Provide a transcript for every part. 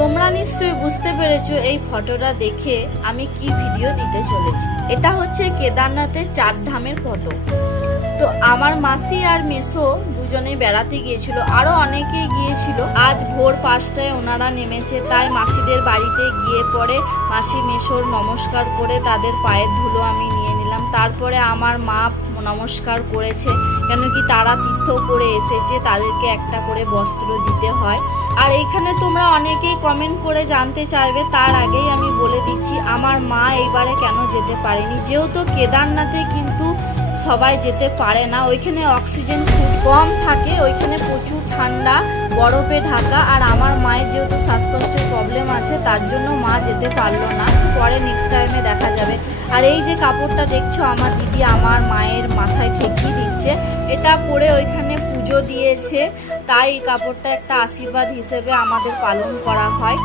তোমরা নিশ্চয়ই বুঝতে পেরেছো এই ফটোটা দেখে আমি কি ভিডিও দিতে চলেছি। এটা হচ্ছে কেদারনাথের 4 ধামের ফটো। তো আমার মাসি আর মেসো দুজনেই বেড়াতে গিয়েছিল, আরও অনেকেই গিয়েছিল। আজ ভোর 5টায় ওনারা নেমেছে, তাই মাসিদের বাড়িতে গিয়ে পরে মাসি মেসোর নমস্কার করে তাদের পায়ের ধুলো আমি নিয়ে নিলাম। তারপরে আমার মা নমস্কার করেছে, কেন কি তারা তীর্থ করে এসেছে, তাদেরকে একটা করে বস্ত্র দিতে হয়। আর এইখানে তোমরা অনেকেই কমেন্ট করে জানতে চাইবে, তার আগেই আমি বলে দিচ্ছি আমার মা এইবারে কেন যেতে পারেনি। যেহেতু কেদারনাথে কিন্তু সবাই যেতে পারে না, ওইখানে অক্সিজেন খুব কম থাকে, ওইখানে প্রচুর ঠান্ডা, বরফে ঢাকা। আর আমার মায়ের যেহেতু শ্বাসকষ্টের প্রবলেম আছে, তার জন্য মা যেতে পারলো না। পরে নেক্সট টাইমে দেখা যাবে। আর এই যে কাপড়টা দেখছো আমার দিদি আমার মায়ের মাথায় ঠেকিয়ে দিচ্ছে, এটা পরে ওইখানে পুজো দিয়েছে, তাই এই কাপড়টা একটা আশীর্বাদ হিসেবে আমাদের পালন করা হয়।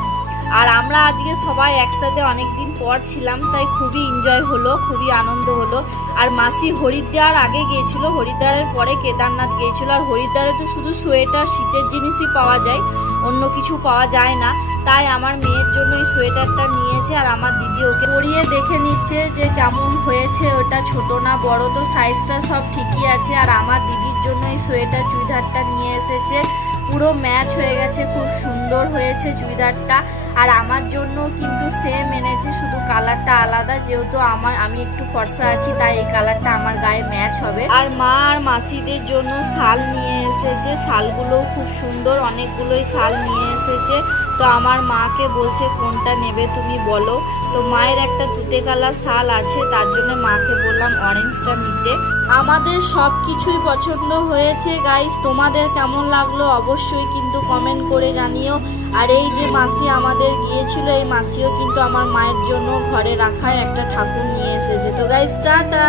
আর আমরা আজকে সবাই একসাথে অনেক দিন পর ছিলাম, তাই খুবই এনজয় হলো, খুবই আনন্দ হলো। আর মাসি হরিদ্বার আগে গিয়েছিল, হরিদ্বারের পরে কেদারনাথ গিয়েছিল। আর হরিদ্বারে তো শুধু সোয়েটার শীতের জিনিসই পাওয়া যায়, অন্য কিছু পাওয়া যায় না। তাই আমার মেয়ের জন্য এই সোয়েটারটা নিয়েছে, আর আমার দিদি ওকে পরিয়ে দেখে নিচ্ছে যে কেমন হয়েছে, ওটা ছোট না বড়। তো সাইজটা সব ঠিকই আছে। আর আমার দিদির জন্য এই সোয়েটার চুড়িদারটা নিয়ে এসেছে, পুরো ম্যাচ হয়ে গেছে, খুব সুন্দর হয়েছে চুড়িদারটা। আর আমার জন্য কিন্তু সেম এনেছে, শুধু কালারটা আলাদা। যেহেতু আমি একটু ফর্সা আছি, তাই এই কালারটা আমার গায়ে ম্যাচ হবে। আর মা আর মাসিদের জন্য শাল নিয়ে এসেছে, শালগুলোও খুব সুন্দর, অনেকগুলোই শাল নিয়ে এসেছে। তো আমার মাকে বলছে কোনটা নেবে তুমি বলো। তো মায়ের একটা তুতে কালার শাল আছে, তার জন্য মাকে বললাম অরেঞ্জটা নিতে। আমাদের সব কিছুই পছন্দ হয়েছে গাইস, তোমাদের কেমন লাগলো অবশ্যই কিন্তু কমেন্ট করে জানিও। আর এই যে মাসি আমাদের গিয়েছিল, এই মাসিও কিন্তু আমার মায়ের জন্য ঘরে রাখার একটা ঠাকুর নিয়ে এসেছে। তো গাইস টাটা।